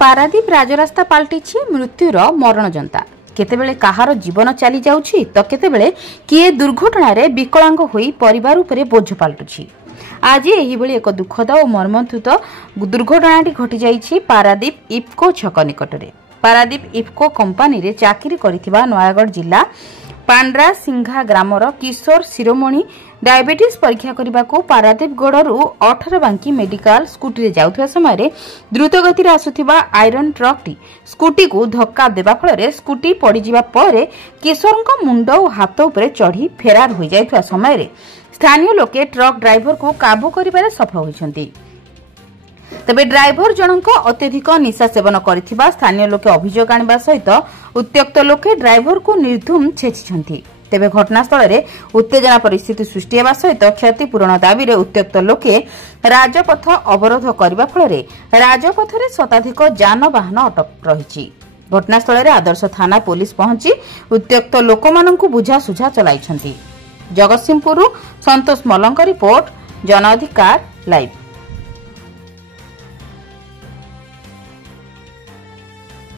पारादीप राजरास्ता पलटिछि मृत्युर मरण जंता। केतेबेले कहार जीवन चली जाउछि तो केतेबेले किए दुर्घटना रे विकलांग होई परिवार उपरे बोझ पलटुछि। आज एही भली एक दुखद और मर्मन्तुद दुर्घटनाटी घटी जाइछि पारादीप इफ्को छक निकटरे। पारादीप इफ्को कंपानी रे चाकरी करिथिबा नयागढ़ जिला पांड्रा सिंघा ग्रामर किशोर शिरोमणि डायबिटीज परीक्षा करने को पारादीप गड़ू 18 बांकी मेडिकल स्कूटी रे जाउथबा समय द्रुत गति आसुथिबा आयरन ट्रक टी स्कूटी को धक्का देबा फल स्कूटी पड़ी जिबा परे किशोरଙ୍କ मुंड और हाथ उपरे चढ़ी फेरार हो जाइथबा समय स्थानीय लोके ट्रक ड्राइवर को काबू करिबारे सफल होइछन्ति। तबे ड्राइवर जनक अत्यधिक निशा सेवन करथिबा स्थानीय लोके अभियोग आनिबा सहित उत्त्यक्त लोके ड्राइवर को निर्धूम छेचिछन्ति। तेबे घटनास्थल रे उत्तेजना परिस्थिति सृष्टि हेबा सहित क्षतिपूरण दाबी रे उत्त्यक्त लोके राजपथ अवरोध करबा फल राजपथ रे शताधिक जानवाहन अटक रहिछि। घटनास्थल रे आदर्श थाना पुलिस पहुंची उत्त्यक्त लोकमानंकु बुझासुझा चलाइछन्ति। जगतसिंहपुर संतोष मलंक रिपोर्ट, जन अधिकार लाइव।